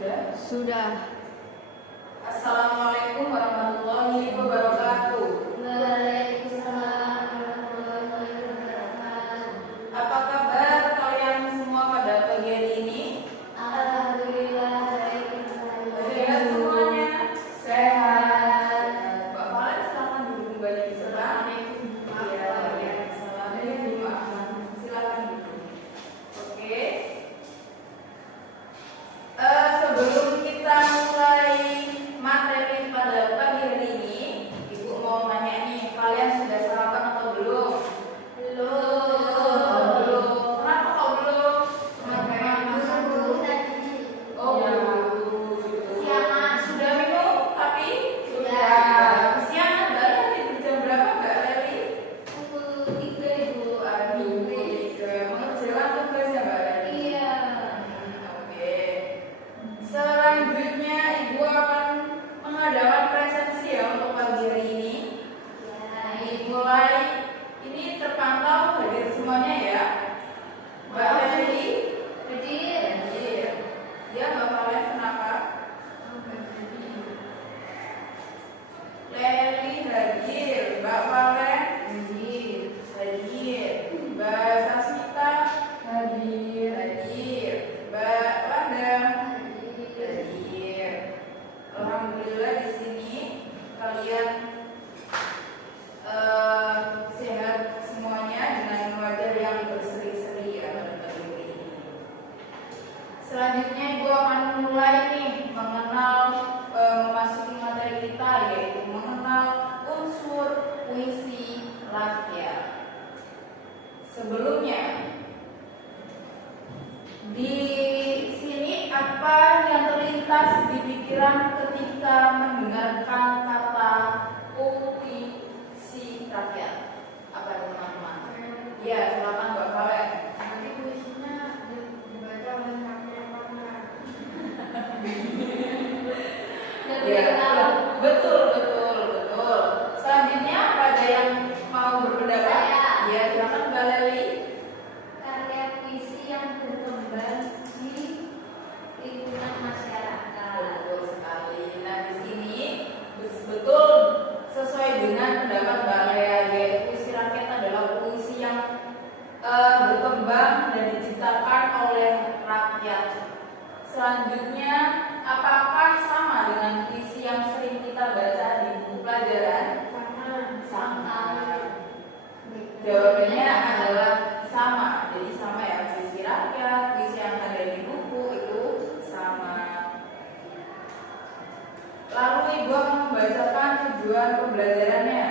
Sudah. Assalamualaikum warahmatullahi wabarakatuh. Waalaikumsalam warahmatullahi wabarakatuh. Apa kabar kalian semua pada pagi hari ini? Alhamdulillah baik. Sehat semuanya? Sehat. Mbak Valen silakan duduk kembali di sebelah. Iya, silakan duduk. Oke. Sebelum kita mulai materi pada pagi hari ini, Ibu mau nanya nih, kalian sudah sarapan atau belum? Belum. Kenapa kok belum? Oh, belum. Siangan. Sudah minum? Tapi Sudah. Kesiangan berarti di jam berapa Mbak Leli? Pukul 3 Ibu. Aduh, mengerjakan tugasnya Mbak Leli. Iya. Oke. Selanjutnya Ibu akan mengadakan presensi ya untuk pagi hari ini. Dimulai, ini terpantau hadir semuanya ya. Mbak Leli hadir. Ya Mbak Valen, kenapa? Leli hadir, Mbak Valen hadir, Mbak Sasmita hadir, Mbak Wanda hadir. Alhamdulillah di sini kalian sehat semuanya dengan wajah yang berseri-seri ya pada pagi ini. Selanjutnya Ibu akan mulai nih memasuki materi kita, yaitu mengenal unsur puisi rakyat. Sebelumnya di sini apa yang terlintas di pikiran ketika mendengarkan kata puisi rakyat? Apa teman-teman? Ya, silakan Mbak Valen. Nanti puisinya dibaca oleh rakyat. Ya, betul. Selanjutnya apa ada yang mau berpendapat? Saya. Ya, silakan Mbak Leli. Karya puisi yang berkembang di lingkungan masyarakat. Betul sekali. Nah, di sini betul sesuai dengan pendapat Mbak Lea, yaitu puisi rakyat adalah puisi yang berkembang dan diciptakan oleh rakyat. Selanjutnya, apakah sama dengan puisi yang sering kita baca di buku pelajaran? Sama. Jawabannya adalah sama. Jadi sama ya, puisi rakyat, puisi yang ada di buku itu sama. Lalu Ibu akan membacakan tujuan pembelajarannya,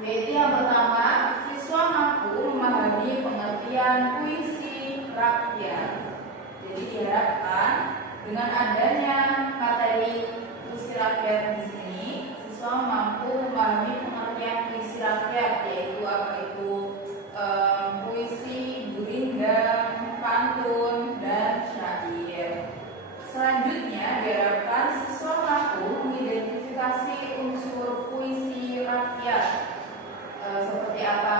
yaitu yang pertama, siswa mampu memahami pengertian puisi rakyat. Jadi diharapkan dengan adanya materi puisi rakyat di sini, siswa mampu memahami pengertian puisi rakyat, yaitu apa itu puisi, gurindam, pantun, dan syair. Selanjutnya diharapkan siswa mampu mengidentifikasi unsur puisi rakyat, seperti apa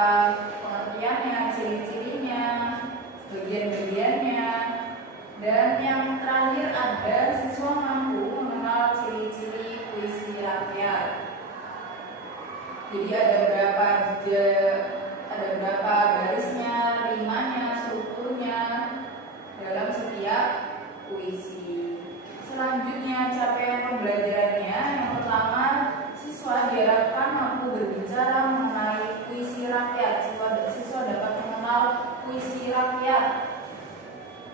pengertiannya, ciri-cirinya, bagian-bagiannya, dan yang terakhir ada siswa mampu mengenal ciri-ciri puisi rakyat. Jadi ada berapa barisnya, rimanya, strukturnya dalam setiap puisi. Selanjutnya capaian pembelajarannya, yang pertama, siswa diharapkan mampu berbicara mengenai puisi rakyat. Siswa dapat mengenal puisi rakyat,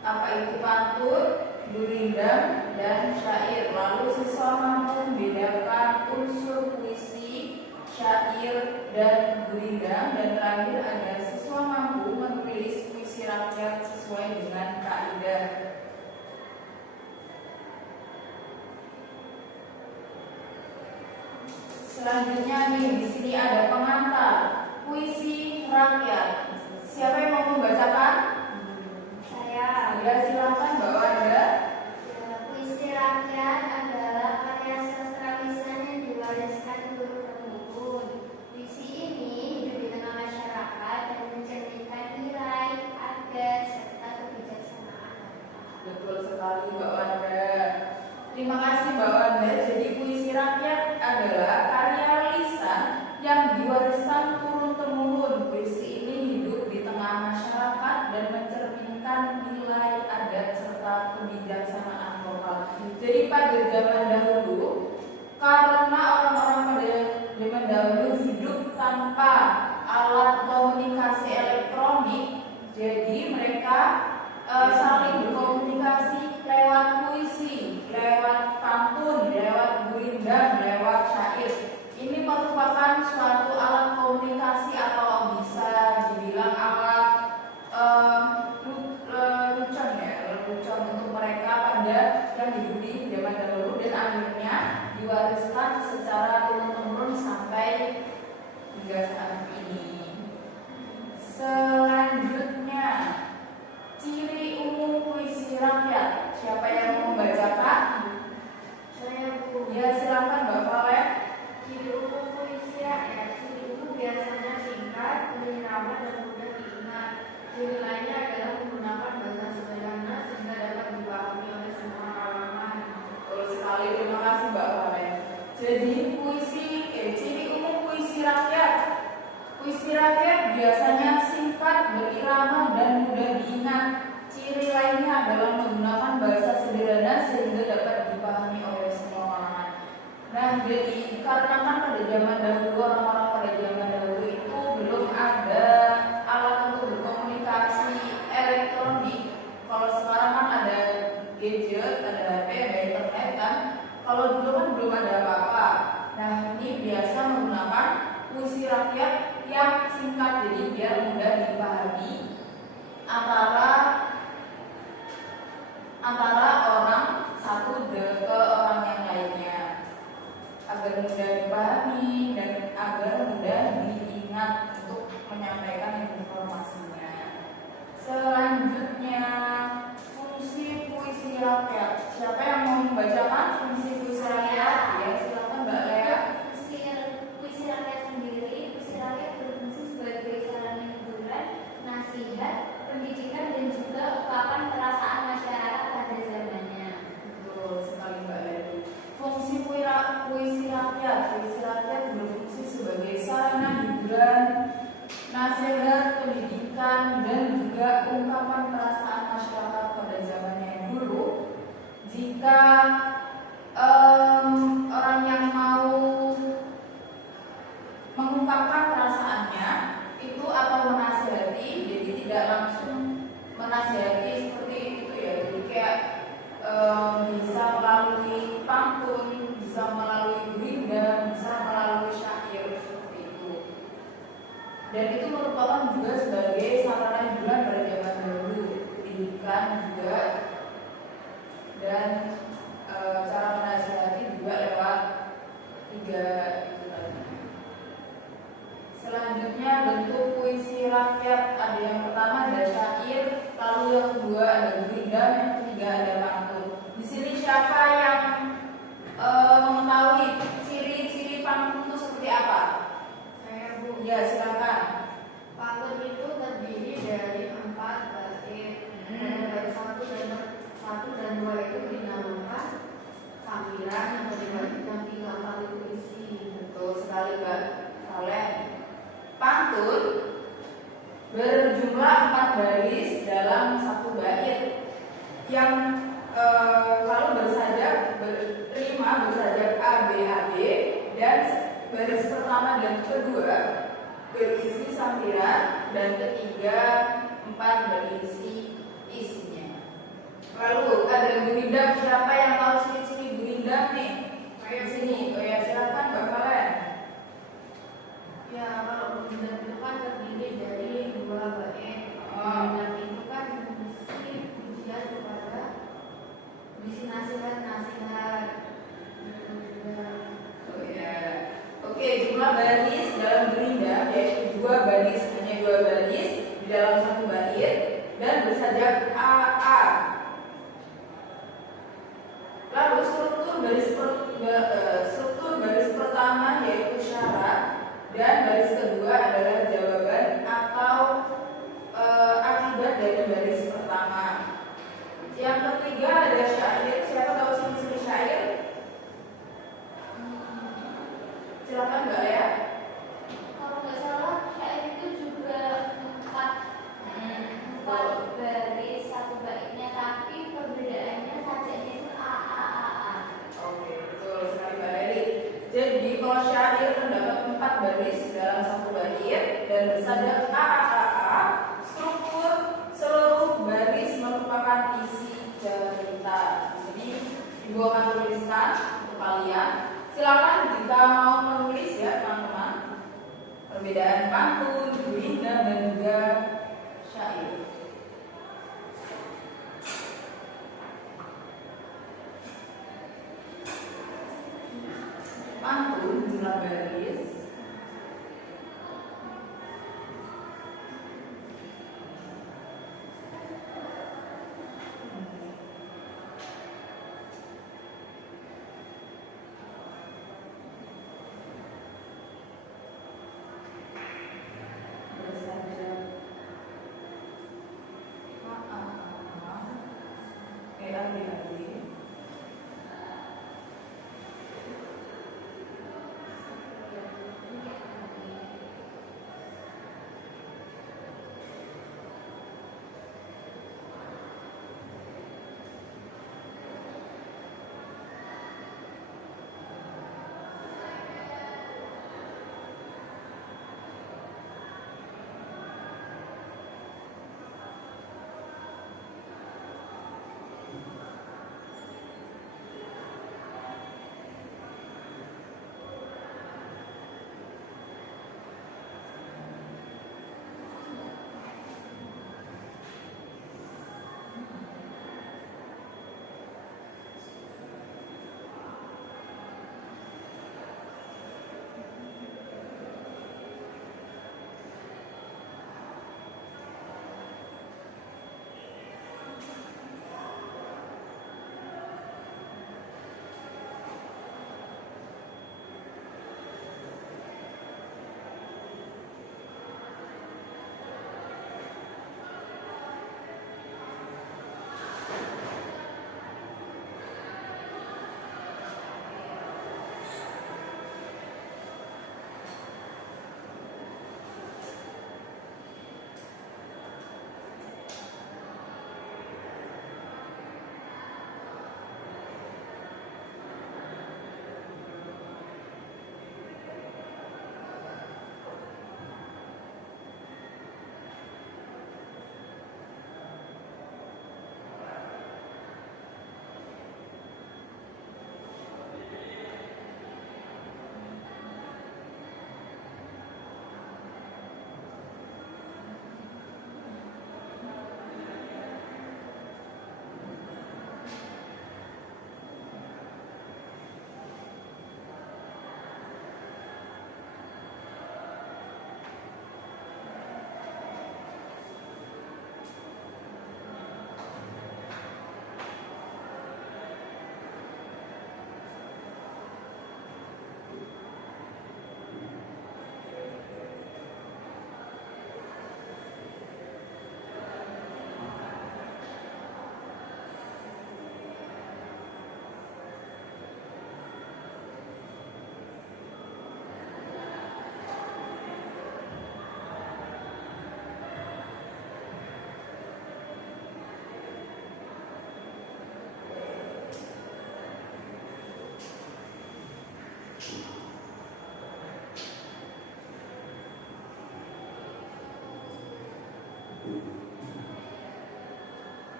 apa itu pantun, gurindam, dan syair. Lalu siswa mampu membedakan unsur puisi, syair, dan gurindam. Dan terakhir ada siswa mampu menulis puisi rakyat sesuai dengan kaidah. Selanjutnya nih, di sini ada pengantar puisi rakyat. Siapa yang mau membacakan? Saya. Ya, silakan Mbak Wanda. Puisi rakyat adalah karya sastra lisan yang diwariskan turun-temurun. Puisi ini hidup di tengah masyarakat dan mencerminkan nilai, adat, serta kebijaksanaan menekankan nilai adat serta kebijaksanaan lokal. Jadi pada zaman dahulu, karena orang-orang pada zaman dahulu hidup tanpa alat komunikasi elektronik, jadi mereka saling berkomunikasi lewat puisi, lewat pantun, lewat gurindam, lewat syair. Ini merupakan suatu alat komunikasi atau bisa dibilang alat lelucon untuk mereka pada yang hidup di zaman dahulu, dan akhirnya diwariskan secara turun-temurun sampai hingga saat ini. Selanjutnya, ciri umum puisi rakyat. Siapa yang mau membacakan? Saya, Bu. Ya, silakan Mbak Valen. Ciri umum puisi rakyat. Ciri umum biasanya singkat, menyerama, dan mudah diingat. Ciri lainnya adalah menggunakan bahasa sederhana sehingga dapat dipahami oleh semua kalangan. Betul sekali, terima kasih Mbak Valen. Jadi ciri umum puisi rakyat. Puisi rakyat biasanya singkat, berirama, dan mudah diingat. Ciri lainnya adalah menggunakan bahasa sederhana sehingga dapat dipahami oleh semua kalangan. Nah, jadi dikarenakan pada zaman dahulu, orang-orang pada zaman dahulu itu belum ada alat untuk berkomunikasi elektronik. Kalau sekarang kan ada gadget, ada HP, ada internet kan. Kalau dulu kan belum ada apa-apa. Nah, ini biasa menggunakan puisi rakyat yang singkat, jadi biar mudah dipahami antara orang satu ke orang yang lainnya, agar mudah dipahami dan agar mudah diingat untuk menyampaikan informasinya. Selanjutnya, fungsi puisi rakyat. Siapa yang mau membacakan fungsi puisi rakyat? Ya, silakan Mbak Lea. Puisi rakyat sendiri, puisi rakyat berfungsi sebagai sarana hiburan, nasihat, pendidikan, dan juga ungkapan perasaan masyarakat pada zamannya. Betul sekali Mbak Lea. Fungsi puisi rakyat berfungsi sebagai sarana hiburan, nasihat, pendidikan, dan juga ungkapan perasaan masyarakat pada zamannya dulu. Jika orang yang mau mengungkapkan perasaannya itu atau menasihati, jadi tidak langsung menasihati seperti itu ya, jadi kayak bisa melalui pantun, bisa melalui gurindam, bisa melalui syair seperti itu. Dan itu merupakan juga sebagai sarana hiburan pada zaman dahulu, pendidikan juga, dan cara menasihati juga lewat tiga itu tadi. Selanjutnya, bentuk puisi rakyat. Ada yang pertama ada syair, lalu yang kedua ada gurindam, yang ketiga ada pantun. Di sini siapa yang mengetahui ciri-ciri pantun itu seperti apa? Saya, Bu. Ya, silakan. Pantun itu terdiri dari 4 bait. Bait 1 dan 2 itu dinamakan sambiran, yang dibagi 3 kali puisi. Betul sekali Mbak Valen. Pantun berjumlah 4 baris dalam 1 bait yang lalu bersajak A B A B, dan baris pertama dan kedua berisi sambiran, dan ketiga 4 berisi isinya. Lalu ada gurindam. Siapa yang tahu ciri-ciri gurindam nih? Di sini. Oh ya, silakan Mbak Valen. Ya, kalau gurindam itu kan terdiri dari 2 bait. Gurindam itu kan berisi pujian kepada, berisi nasihat. Oh ya. Oke, jumlah baris dalam gurindam yaitu 2 baris, hanya 2 baris di dalam 1 bait, dan bersajak AA. Lalu struktur baris pertama yaitu syarat, dan baris kedua adalah jawaban atau akibat dari baris pertama. Yang ketiga ada syair. Siapa tahu ciri-ciri syair? Silakan Mbak Lea. Kalau nggak salah, syair itu juga 4 baris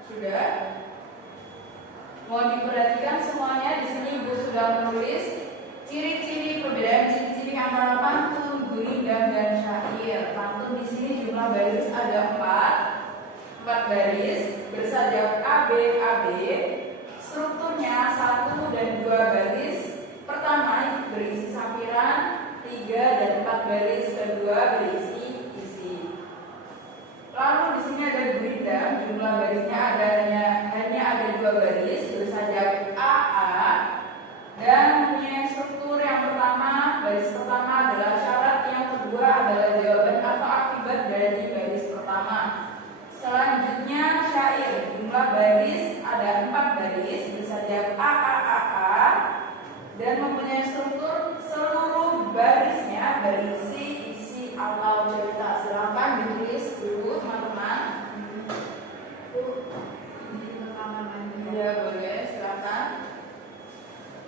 Sudah? Mau diperhatikan semuanya. Di sini Ibu sudah menulis ciri-ciri perbedaan ciri-ciri antara pantun, gurindam, dan syair. Pantun di sini jumlah baris ada 4 baris bersajak A B A B. Strukturnya 1 dan 2 baris. Pertama berisi sampiran, 3 dan 4 baris kedua berisi isi. Lalu di sini ada gurindam, jumlah barisnya hanya ada 2 baris bersajak AA dan punya struktur yang pertama. Baris pertama adalah syarat, yang kedua adalah jawaban atau akibat dari baris pertama. Selanjutnya syair, jumlah baris ada 4 baris bersajak AAAA dan mempunyai struktur seluruh barisnya berisi isi atau cerita. Silakan ditulis dulu teman-teman. Ya boleh, silakan.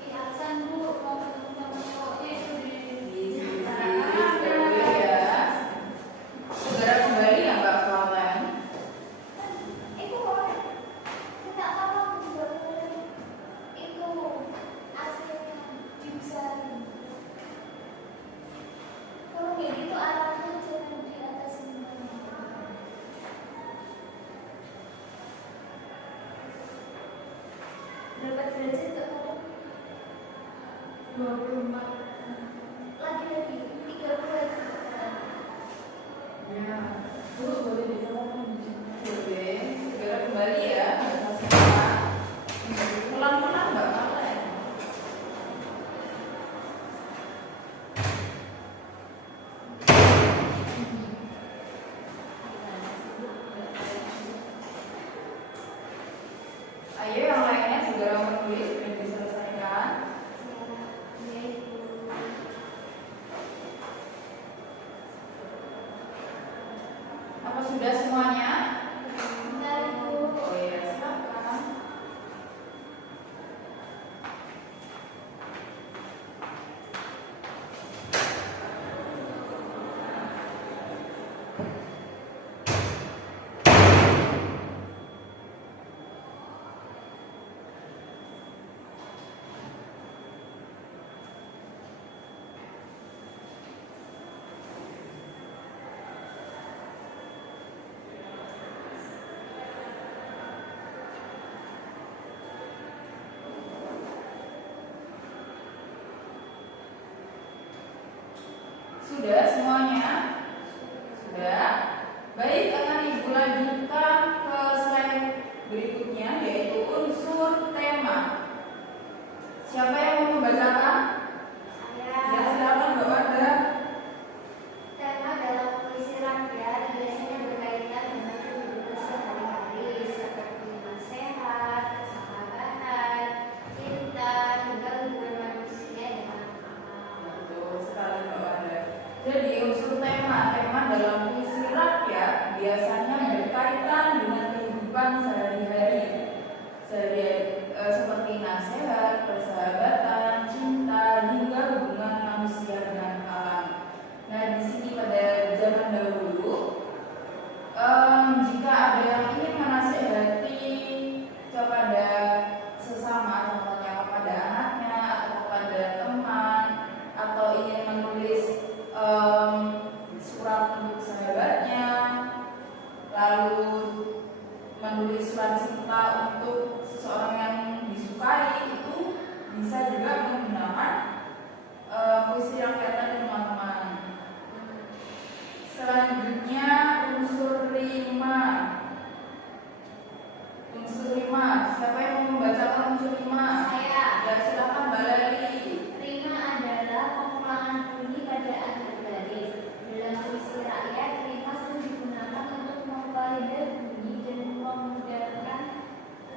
Absen Bu, mau ketemu sama cowoknya itu di Boleh ya. Segera kembali ya Mbak Flamen. itu boleh. Enggak apa-apa juga boleh. Itu aslinya dibesarin. Kalau kayak gitu arahnya jangan di atas ini. Berapa derajat Kak? 24. Lagi-lagi 30 aja. Ya, Bu boleh ditolong. Boleh, segera kembali ya. Pelan-pelan Mbak Flamen. Ayo yang lainnya segera menulis dan diselesaikan. Apa sudah semuanya? Oh ya, silakan. Sudah semuanya? Sudah? Baik, akan Ibu lanjutkan ke slide berikutnya, yaitu unsur tema. Siapa yang mau membacakan? Ya, silakan Mbak Wanda. Tema dalam puisi rakyat biasanya berkaitan dengan kehidupan sehari-hari seperti nasihat, persahabatan, cinta, hingga hubungan manusia dengan alam. Betul sekali Mbak Wanda. Jadi unsur tema dalam puisi rakyat biasanya berkaitan dengan kehidupan sehari-hari, seperti nasihat, persahabatan, cinta, hingga hubungan manusia dengan alam. Nah, di sini pada zaman dahulu, jika ada yang ingin menasehati kepada sesama, contohnya kepada anaknya atau kepada teman, atau ingin menulis surat untuk sahabatnya, lalu menulis surat cinta untuk seseorang yang disukai, itu bisa juga menggunakan puisi rakyat tadi teman-teman. Selanjutnya unsur rima. Siapa yang mau membacakan unsur rima? Saya. Ya, silakan Mbak Leli. Rima adalah pengulangan bunyi pada akhir baris. Dalam puisi rakyat, rima sering digunakan untuk memvalidasi bunyi dan memudahkan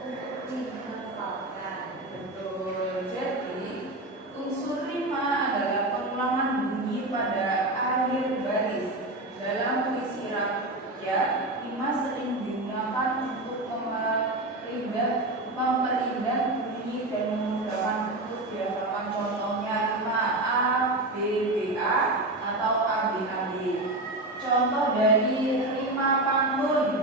untuk dihafalkan. Betul. Jadi unsur rima adalah pengulangan bunyi pada akhir baris. Dalam puisi rakyat, rima sering digunakan untuk memperindah bunyi dan memudahkan untuk dihafalkan. Contohnya rima A B B A atau A B A B. Contoh dari rima pantun.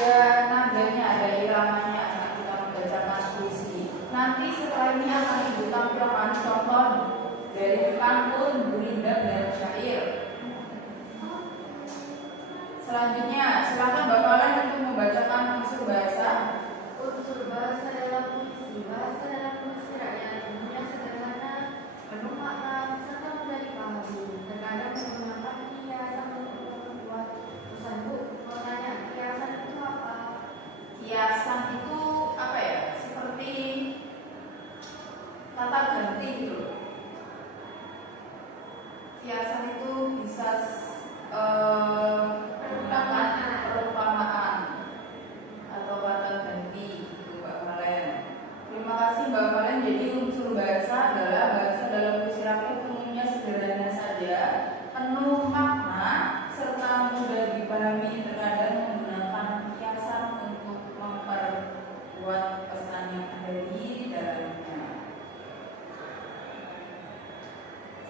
ada nadanya, ada iramanya saat kita membacakan puisi. Nanti setelah ini akan Ibu tampilkan contoh dari pantun, gurindam, dan syair. Selanjutnya, silakan Mbak Valen untuk membacakan unsur bahasa. Unsur bahasa dalam puisi. Bahasa dalam puisi rakyat umumnya sederhana, penuh makna, serta mudah dipahami. Terkadang menggunakan kiasan untuk membuat pesan buku. Pertanyaan, kiasan itu apa? Kiasan itu apa ya? Seperti kata ganti gitu. Kiasan itu bisa menggunakan perumpamaan atau kata ganti gitu Mbak Valen. Terima kasih Mbak Valen. Jadi unsur bahasa adalah bahasa dalam puisi rakyat umumnya sederhana saja, penuh makna serta mudah dipahami. Terkadang menggunakan kiasan untuk memperkuat pesan yang ada di dalamnya.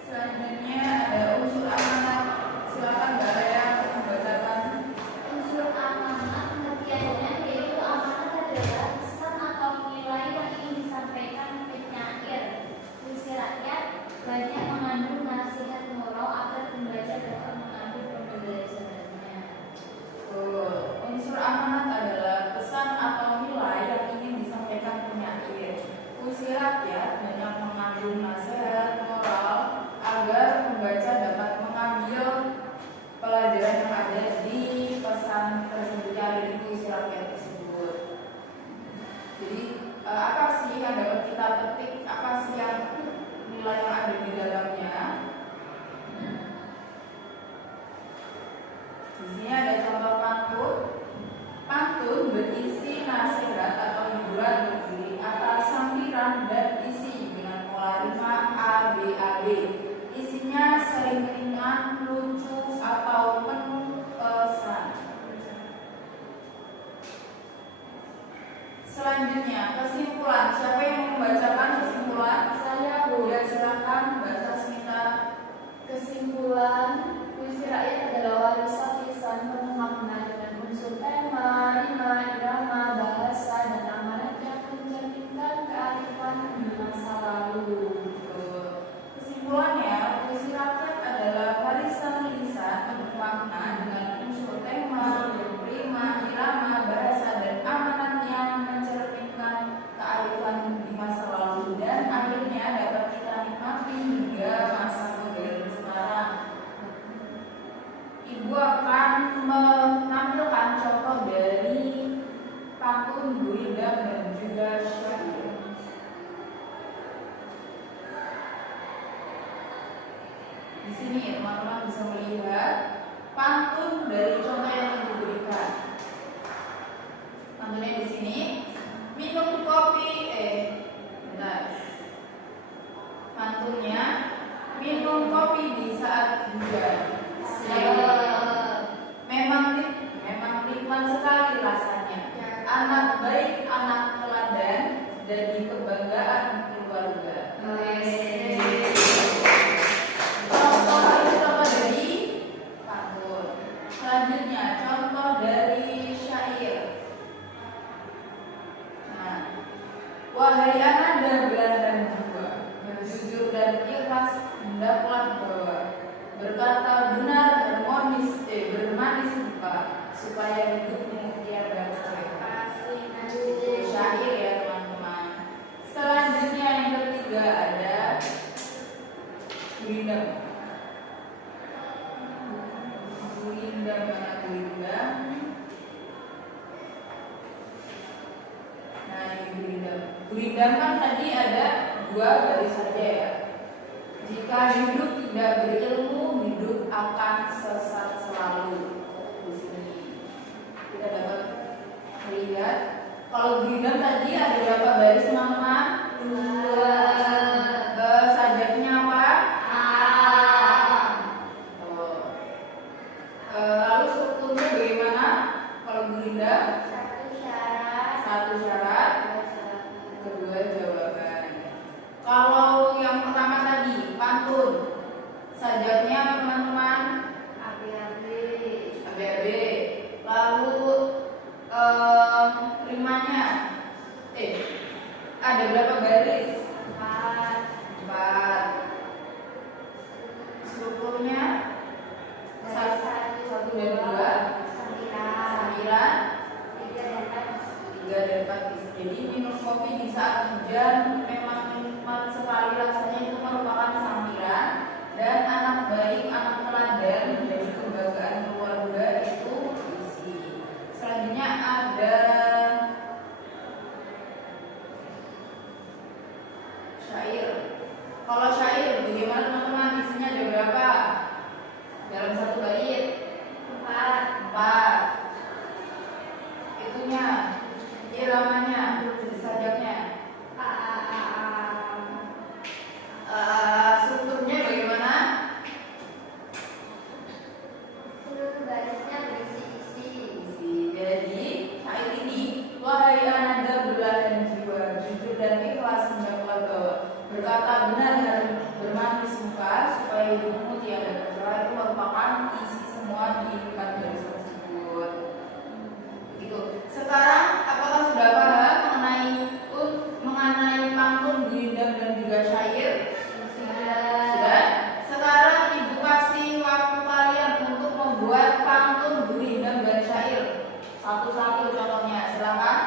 Selanjutnya ada unsur amanat. Silakan Mbak Lea untuk membacakan. Unsur amanat pengertiannya yaitu amanat adalah pesan atau nilai yang ingin disampaikan penyair. Puisi rakyat banyak mengandung nasihat moral agar pembaca dapat mengambil pembelajarannya. Unsur amanat adalah pesan atau nilai yang ingin disampaikan penyair. Puisi rakyat banyak mengandung nasihat moral agar pembaca dapat mengambil pelajaran yang ada di pesan tersebut, yang ada di puisi rakyat tersebut. Jadi apa sih yang dapat kita petik? Apa sih yang nilai yang ada di dalamnya? Di sini ada contoh pantun. Pantun berisi nasihat atau hiburan berdiri atas sampiran dan isi dengan pola rima A B A B. Isinya sering ringan, lucu, atau penuh pesan. Selanjutnya, kesimpulan. Siapa yang membacakan kesimpulan? Saya Bu. Ya, silakan Mbak Sasmita. Kesimpulan, puisi rakyat adalah warisan lisan penuh makna dengan unsur tema, rima, irama, bahasa, dan amanat yang mencerminkan kearifan di masa lalu. Kesimpulannya, puisi rakyat adalah warisan lisan penuh makna dengan unsur tema, rima, irama, bahasa, dan amanat yang mencerminkan kearifan di masa lalu, dan akhirnya dapat kita nikmati hingga masa modern sekarang. Ibu akan menampilkan contoh dari pantun, gurindam, dan juga syair. Di sini teman-teman bisa melihat pantun dari contoh yang diberikan. Pantunnya di sini, minum kopi, bentar. Pantunnya, minum kopi di saat hujan. Memang nikmat sekali rasanya. Anak baik, anak teladan, jadi kebanggaan keluarga. Contoh dari pantun. Selanjutnya contoh dari syair. Nah, wahai anak dan belahan jiwa, jujur dan ikhlas hendaklah bawa, berkata benar bermanis lupa, supaya hidupmu tiada syair ya teman-teman. Selanjutnya yang ketiga ada gurindam. Gurindam mana gurindam? Nah ini gurindam. Gurindam kan tadi ada dua baris saja ya. Jika hidup tidak berilmu, hidup akan sesat selalu. Di sini kita dapat melihat kalau gurindam tadi ada berapa baris teman-teman? Sajaknya apa? Lalu strukturnya bagaimana? Kalau gurindam satu syarat, kedua jawaban. Kalau yang pertama tadi pantun, sajaknya teman-teman ABAB. ABAB. Lalu Irama-nya. Ada berapa baris? 4. Strukturnya 1 dan 2. Sampiran 3 dan 4 isi. Jadi minum kopi di saat hujan memang nikmat sekali rasanya, itu merupakan sampiran. Dan anak baik, anak teladan dari kebanggaan keluarga itu isi. Selanjutnya ada syair. Kalau syair bagaimana teman-teman? Isinya ada berapa? Dalam satu bait 4. Itunya, iramanya, sajaknya. Strukturnya bagaimana? Jadi syair ini, wahai ananda belahan jiwa, jujur dan ikhlas hendaklah bawa. Berkata benar dan bermanis muka, supaya hidupmu tiada tercela. Itu merupakan isi semua di 4 baris tersebut. Begitu. Sekarang apakah sudah paham mengenai pantun, gurindam dan juga syair? Sudah. Sekarang ibu kasih waktu kalian untuk membuat pantun, gurindam dan syair. Satu-satu contohnya. Silakan.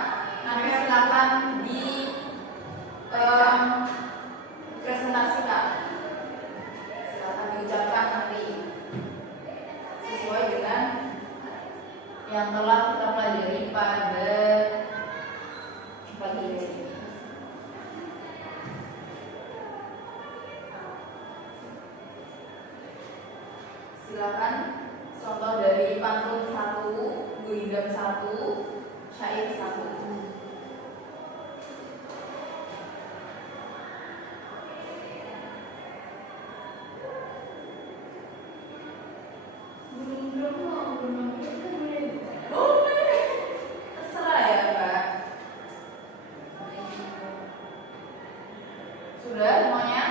Nanti silakan di presentasikan. Silakan diucapkan nanti sesuai dengan yang telah kita pelajari pada pagi ini. Silakan contoh dari pantun 1, gurindam 1, syair 1. Terserah ya, Mbak. Sudah semuanya?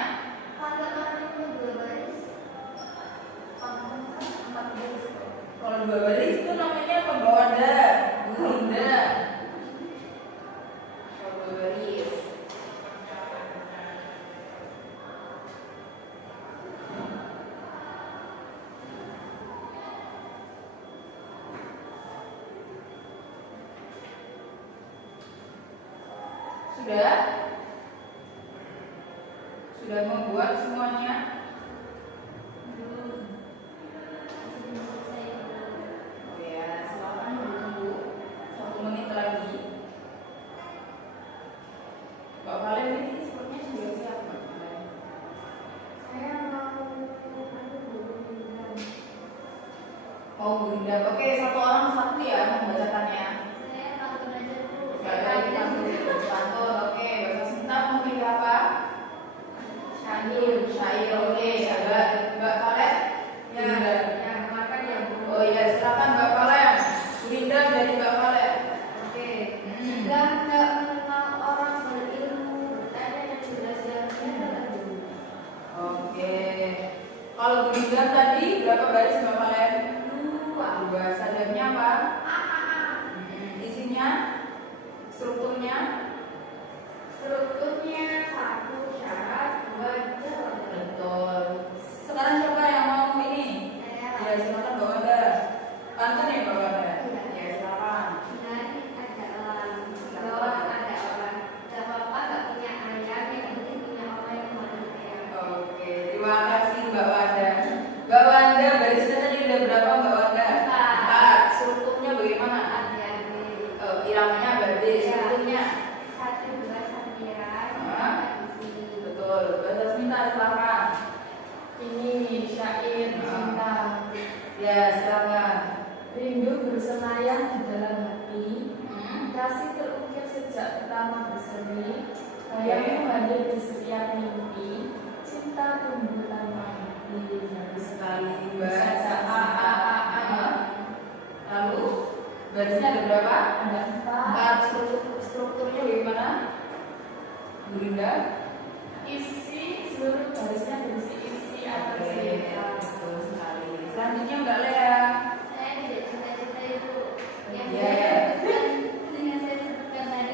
Kalau 2 baris itu namanya pembawanda, gurinda. Kalau 2 baris. Sudah? Sudah membuat semuanya? Silakan ditunggu 1 menit lagi. Mbak Valen ini sepertinya sudah siap. Saya mau Gurindam. Oke, 1 orang 1 ya membacakannya. Pantun. Oke, bahasa Sinta mau pilih apa? Syair. Oke, Mbak Valen. yang makan ya Bu. Oh iya, silakan Mbak Valen. Gurindam dari Mbak Valen. Oke. Jika hendak mengenal orang berilmu, bertanya yang jelas yang benar dulu. Oke. Kalau gurindam tadi berapa baris Mbak Valen? 2. Sajaknya apa? Isinya? Strukturnya? Strukturnya 1 syarat, 2 jawab. Betul. Sekarang siapa yang mau ini? Ya, silakan Mbak Wanda. Pantun ya Mbak Wanda? Ya, silakan. Oke, terima kasih Mbak Wanda. Mbak Wanda, barisnya tadi udah berapa Mbak Wanda? 4. Strukturnya bagaimana? Iramanya baris, strukturnya? Betul. Bahasa Sinta silakan. Ini syair cinta. Ya, silakan. Rindu bersemayam di dalam hati, kasih terukir sejak pertama berseri, bayangmu hadir di setiap mimpi, cinta tumbuh tanpa henti. Bagus sekali Mbak. Saja Lalu barisnya ada berapa? ada 4. Strukturnya bagaimana? Gurindam. Isi seluruh barisnya berisi isi atau cerita. Betul sekali. Selanjutnya Mbak Lea. Saya tidak cita-cita itu yang Ya. saya sebutkan tadi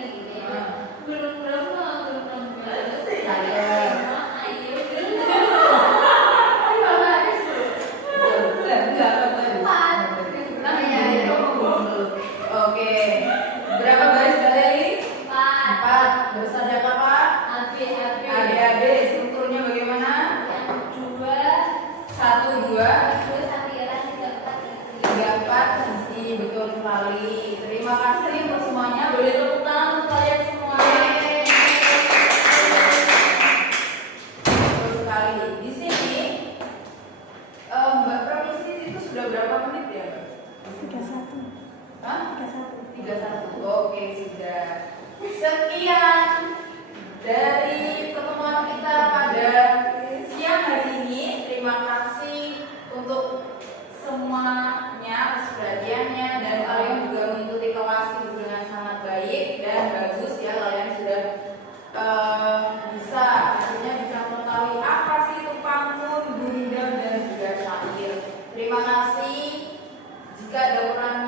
Berapa baris Mbak Leli? 4. 4. Baris ada apa Pak? AB. AD. Strukturnya bagaimana? Yang 2. 1, 2, 2 sampai 4 isi. 3, 4 isi. Betul sekali. Terima kasih untuk semuanya. Boleh tepuk tangan untuk kalian semua. Betul sekali. Di sini Mbak Pramisi itu sudah berapa menit ya Mbak? 31. Hah? 31. 31. Oke, sudah. Sekian dari pertemuan kita pada siang hari ini. Terima kasih untuk semuanya atas perhatiannya, dan kalian juga mengikuti kelas itu dengan sangat baik dan bagus ya. Kalian sudah akhirnya bisa mengetahui apa sih itu pantun, gurindam, dan juga syair. Terima kasih. Jika ada kurang